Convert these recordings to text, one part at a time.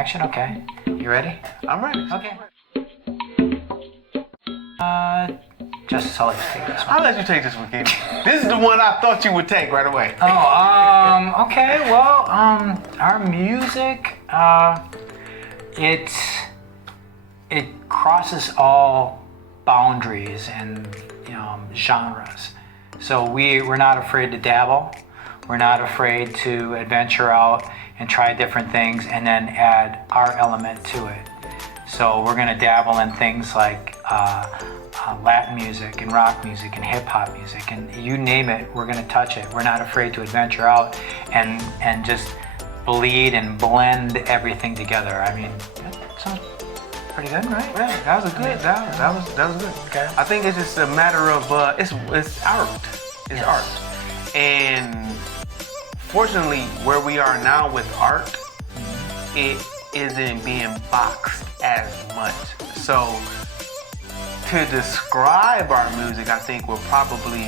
action? Okay. You ready? I'm ready. Okay. Justice, I'll let you take this one. I'll let you take this one, Kenny. This is the one I thought you would take right away. Okay. Well, our music, it crosses all boundaries and genres. So we're not afraid to dabble. We're not afraid to adventure out and try different things and then add our element to it. So we're gonna dabble in things like Latin music and rock music and hip hop music, and you name it, we're gonna touch it. We're not afraid to adventure out and just bleed and blend everything together. I mean, that sounds pretty good, right? Yeah, that was good. That was good. Okay. I think it's just a matter of it's art. It's Yes. art, and fortunately, where we are now with art, it isn't being boxed as much. So to describe our music, I think we'll probably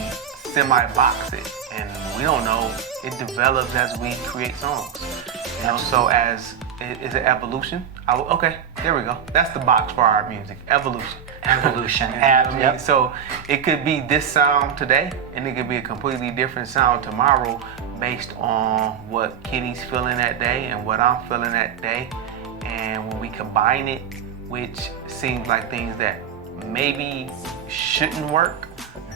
semi-box it, and we don't know. It develops as we create songs. So as is it evolution? Okay, there we go. That's the box for our music. Evolution. Evolution. Yep. So it could be this sound today, and it could be a completely different sound tomorrow, based on what Kenny's feeling that day and what I'm feeling that day. And when we combine it, which seems like things that maybe shouldn't work,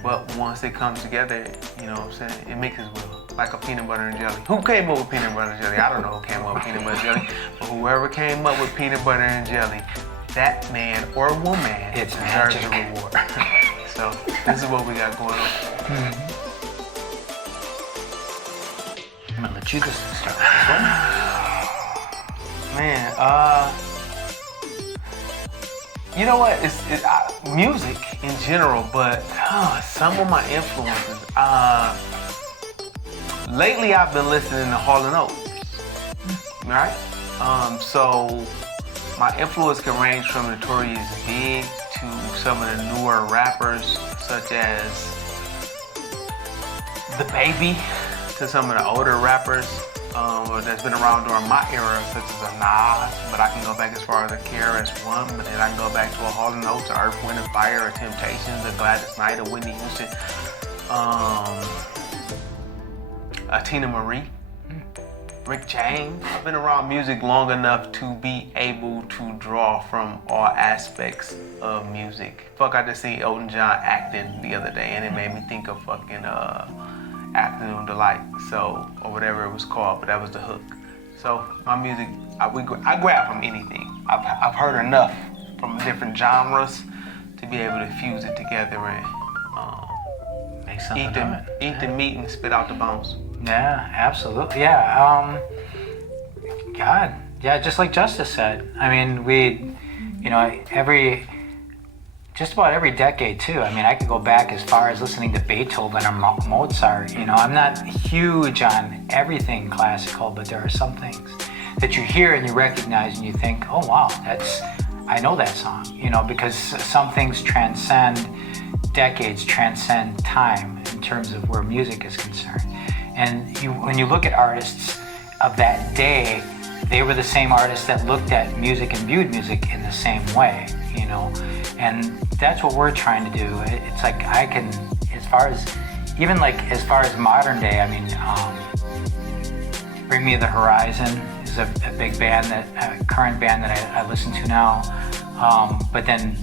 but once it comes together, you know what I'm saying, it makes it well. Like a peanut butter and jelly. Who came up with peanut butter and jelly? I don't know who came up with peanut butter and jelly, but whoever came up with peanut butter and jelly, that man or woman deserves a reward. So this is what we got going on. I'm gonna let you just start with this one. Man, you know what? It's music in general, but some of my influences. Lately, I've been listening to Hall & Oates, right? So my influence can range from Notorious Big to some of the newer rappers, such as The Baby, to some of the older rappers that's been around during my era, such as a Nas, but I can go back as far as a KRS-One, but then I can go back to a Hall & Oates, a Earth, Wind & Fire, a Temptations, a Gladys Knight, a Whitney Houston, a Tina Marie, Rick James. I've been around music long enough to be able to draw from all aspects of music. Fuck, I just seen Elton John acting the other day, and it made me think of fucking Afternoon Delight, so, or whatever it was called, but that was the hook. So my music, I grab from anything. I've heard enough from different genres to be able to fuse it together and Make something of it. Eat the meat and spit out the bones. Yeah, absolutely. Yeah. God. Yeah, just like Justice said. I mean, just about every decade too. I mean, I could go back as far as listening to Beethoven or Mozart. I'm not huge on everything classical, but there are some things that you hear and you recognize and you think, oh wow, I know that song. Because some things transcend decades, transcend time in terms of where music is concerned. And when you look at artists of that day, they were the same artists that looked at music and viewed music in the same way, and that's what we're trying to do. It's like I can, as far as modern day, I mean, Bring Me the Horizon is a big band, a current band that I listen to now, but then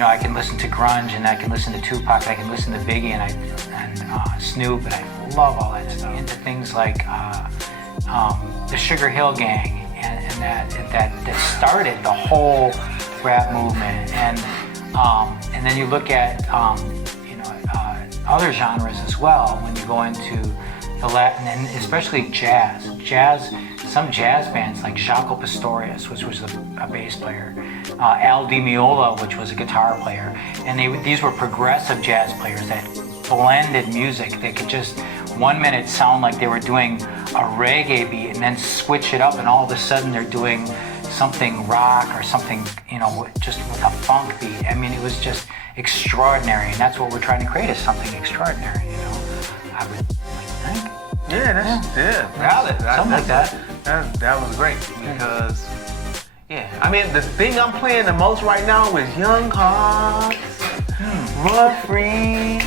I can listen to grunge, and I can listen to Tupac, I can listen to Biggie and Snoop, and I love all that stuff. Into things like the Sugar Hill Gang, and that started the whole rap movement, and then you look at other genres as well when you go into the Latin, and especially jazz. Some jazz bands like Jaco Pastorius, which was a bass player, Al Di Meola, which was a guitar player, and these were progressive jazz players that blended music. They could just 1 minute sound like they were doing a reggae beat and then switch it up, and all of a sudden they're doing something rock or something, just with a funk beat. I mean, it was just extraordinary, and that's what we're trying to create, is something extraordinary, I would think. Yeah, that's valid. Something like that. That was great, because Yeah, I mean, the thing I'm playing the most right now is Young Hearts, Run Free,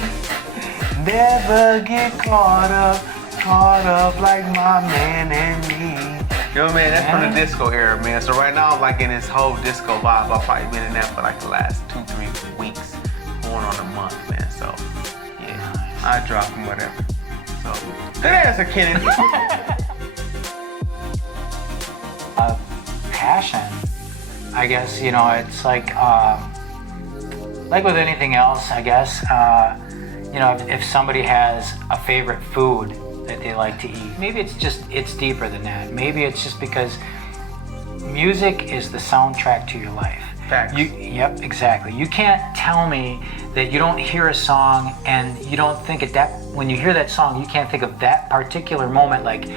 Never Get Caught up like my man and me. You know what I mean? That's from the disco era, man. So right now I'm like in this whole disco vibe. I've probably been in that for like the last 2-3 weeks, going on a month, man. So yeah, I drop and whatever. So good answer, Kennedy. Passion, I guess, you know, it's like with anything else, I guess, you know, if somebody has a favorite food that they like to eat, maybe it's deeper than that. Maybe it's just because music is the soundtrack to your life. Facts. Yep, exactly. You can't tell me that you don't hear a song and you don't think of that, when you hear that song, you can't think of that particular moment like,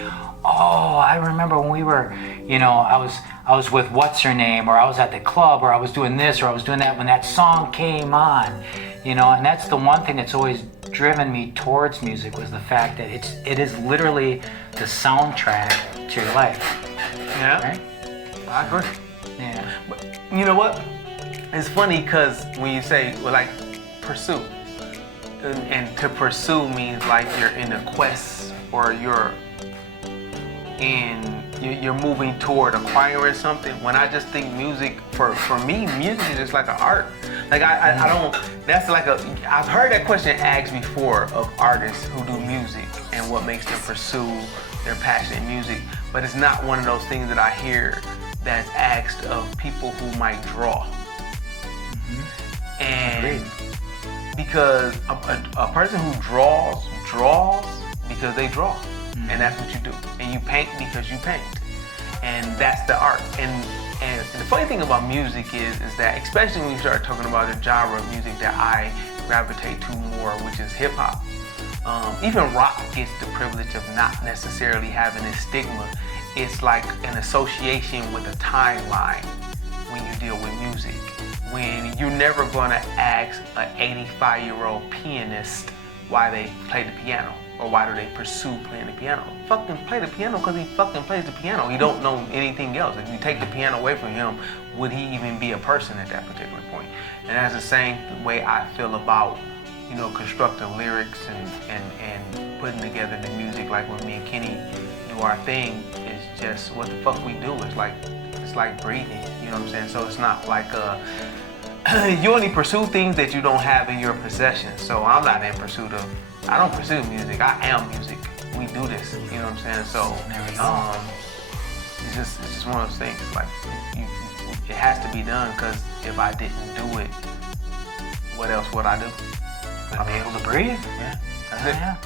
oh, I remember when we were, you know, I was with what's her name, or I was at the club, or I was doing this, or I was doing that when that song came on, you know. And that's the one thing that's always driven me towards music, was the fact that it is literally the soundtrack to your life. Yeah, right? I agree. Yeah. But you know what? It's funny because when you say, well, like, pursue, and to pursue means like you're in a quest, or you're moving toward acquiring something. When I just think music, for me, music is just like an art. Like I don't, that's like I've heard that question asked before of artists who do music and what makes them pursue their passion in music, but it's not one of those things that I hear that's asked of people who might draw. And because a person who draws because they draw. And that's what you do. And you paint because you paint. And that's the art. And the funny thing about music is that, especially when you start talking about the genre of music that I gravitate to more, which is hip hop. Even rock gets the privilege of not necessarily having a stigma. It's like an association with a timeline when you deal with music. When you're never gonna ask an 85-year-old pianist why they play the piano. Or why do they pursue playing the piano? Fucking play the piano because he fucking plays the piano. He don't know anything else. If you take the piano away from him, would he even be a person at that particular point? And that's the same way I feel about, you know, constructing lyrics and putting together the music. Like when me and Kenny do our thing, it's just what the fuck we do. It's like breathing. You know what I'm saying? So it's not like you only pursue things that you don't have in your possession. So I'm not in pursuit of. I don't pursue music. I am music. We do this. You know what I'm saying? So it's just one of those things. Like it has to be done, because if I didn't do it, what else would I do? I'll be able to breathe. Yeah, that's it. Yeah.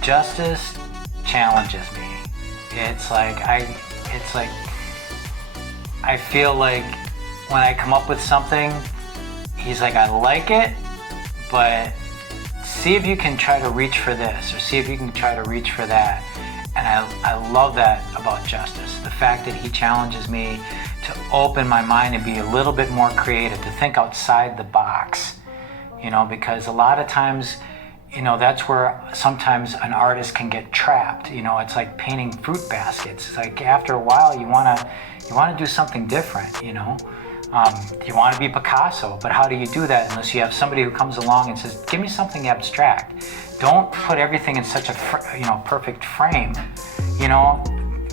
Justice challenges me. It's like I feel like when I come up with something, he's like, I like it, but see if you can try to reach for this, or see if you can try to reach for that. And I love that about Justice. The fact that he challenges me to open my mind and be a little bit more creative, to think outside the box, you know, because a lot of times, you know, that's where sometimes an artist can get trapped. You know, it's like painting fruit baskets. It's like after a while you wanna do something different, you know. You want to be Picasso, but how do you do that unless you have somebody who comes along and says, give me something abstract. Don't put everything in such a perfect frame, you know.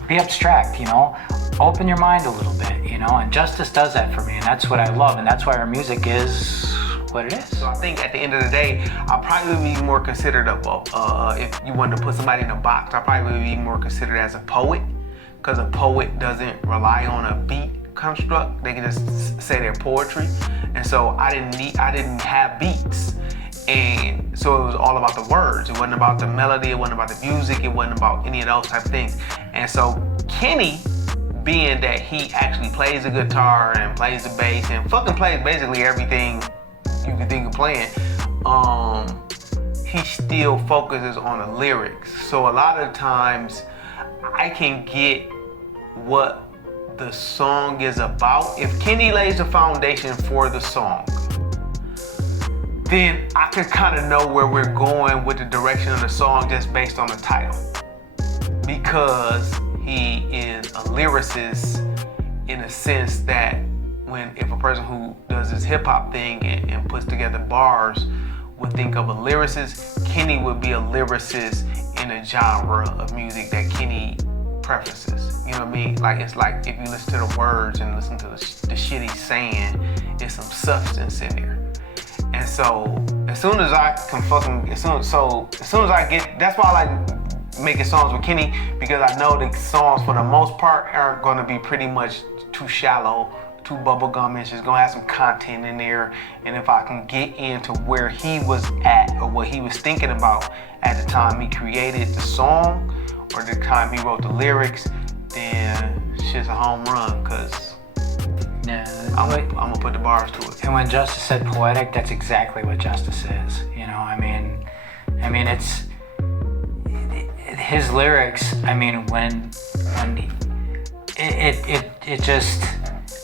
Be abstract, you know. Open your mind a little bit, you know. And Justice does that for me, and that's what I love, and that's why our music is what it is. So I think at the end of the day, I'll probably be more considered if you wanted to put somebody in a box, I'll probably be more considered as a poet, because a poet doesn't rely on a beat construct. They can just say their poetry. And so I didn't have beats, and so it was all about the words. It wasn't about the melody, it wasn't about the music, it wasn't about any of those type of things. And so Kenny, being that he actually plays the guitar and plays the bass and fucking plays basically everything you can think of playing, he still focuses on the lyrics. So a lot of times I can get what the song is about. If Kenny lays the foundation for the song, then I could kind of know where we're going with the direction of the song just based on the title, because he is a lyricist in a sense that if a person who does this hip hop thing and puts together bars would think of a lyricist, Kenny would be a lyricist in a genre of music that Kenny preferences. You know what I mean? Like, it's like if you listen to the words and listen to the shit he's saying, there's some substance in there. And so as soon as I can as soon as I get, that's why I like making songs with Kenny, because I know the songs for the most part are gonna be pretty much too shallow, too bubblegum-ish. It's gonna have some content in there. And if I can get into where he was at or what he was thinking about at the time he created the song or the time he wrote the lyrics, then shit's a home run, cause I'm gonna put the bars to it. And when Justice said poetic, that's exactly what Justice is. You know, I mean, it's his lyrics. I mean, when it just,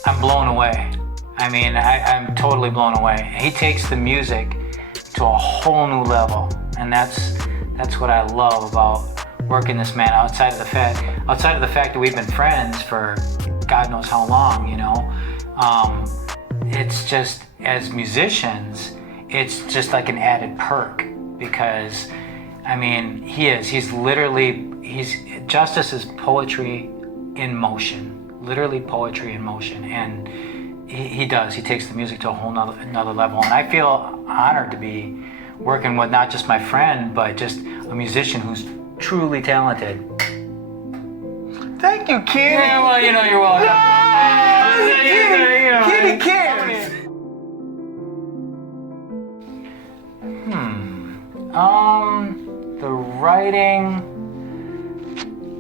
I'm blown away. I mean, I'm totally blown away. He takes the music to a whole new level, and that's what I love about working this man. Outside of the fact that we've been friends for God knows how long, you know. It's just, as musicians, it's just like an added perk, because I mean, Justice is poetry in motion, literally poetry in motion, and he takes the music to a whole another level. And I feel honored to be working with not just my friend, but just a musician who's truly talented. Thank you, Kenny. Yeah, well, you know, you're welcome. Kenny cares. The writing,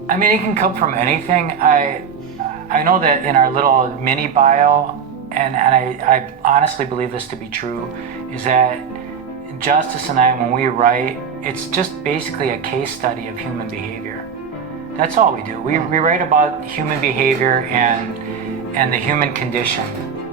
I mean, it can come from anything. I know that in our little mini bio, and I honestly believe this to be true, is that Justice and I, when we write, it's just basically a case study of human behavior. That's all we do. We write about human behavior and the human condition,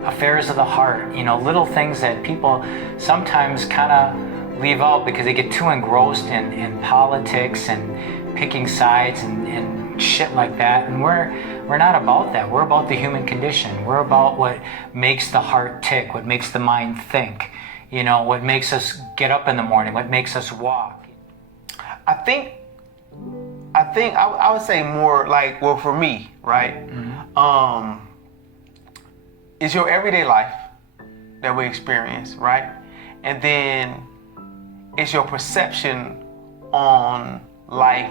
affairs of the heart, you know, little things that people sometimes kind of leave out because they get too engrossed in politics and picking sides and shit like that. And we're not about that. We're about the human condition. We're about what makes the heart tick, what makes the mind think, you know, what makes us get up in the morning, what makes us walk. I think I would say more like, well, for me, right? Mm-hmm. It's your everyday life that we experience, right? And then it's your perception on life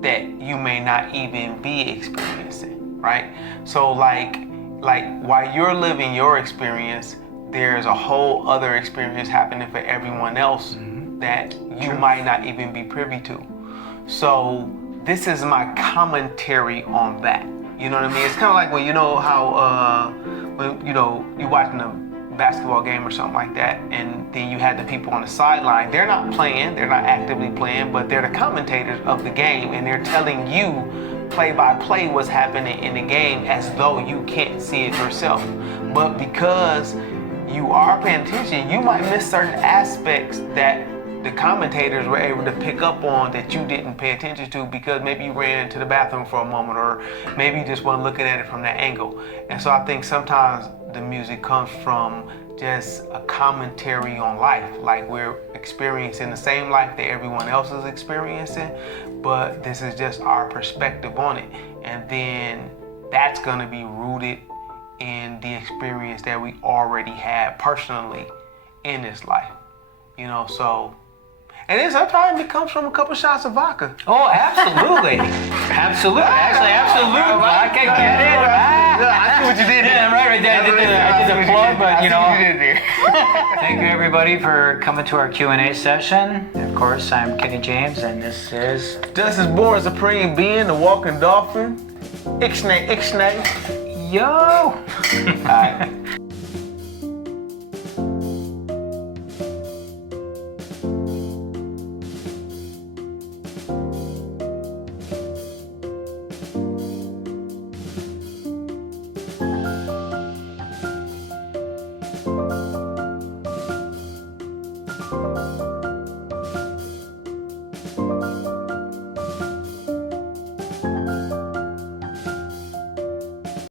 that you may not even be experiencing, right? So like while you're living your experience, there's a whole other experience happening for everyone else that you might not even be privy to. So this is my commentary on that. You know what I mean? It's kind of like when you know how when you know you watching a basketball game or something like that, and then you had the people on the sideline. They're not playing, they're not actively playing, but they're the commentators of the game, and they're telling you play by play what's happening in the game as though you can't see it yourself. But because you are paying attention, you might miss certain aspects that the commentators were able to pick up on that you didn't pay attention to because maybe you ran to the bathroom for a moment, or maybe you just weren't looking at it from that angle. And so I think sometimes the music comes from just a commentary on life, like we're experiencing the same life that everyone else is experiencing, but this is just our perspective on it. And then that's gonna be rooted in the experience that we already had personally in this life, you know, so. And then sometimes it comes from a couple shots of vodka. Oh, absolutely. Absolutely. Actually, absolute vodka. Get it? I see what you did there. Yeah, right there. I did the plug, but you know. I see what you did there. Thank you, everybody, for coming to our Q&A session. Of course, I'm Kenny James, and this is Justice Born Supreme Being, the Walking Dolphin. Ixnay. Yo. All right.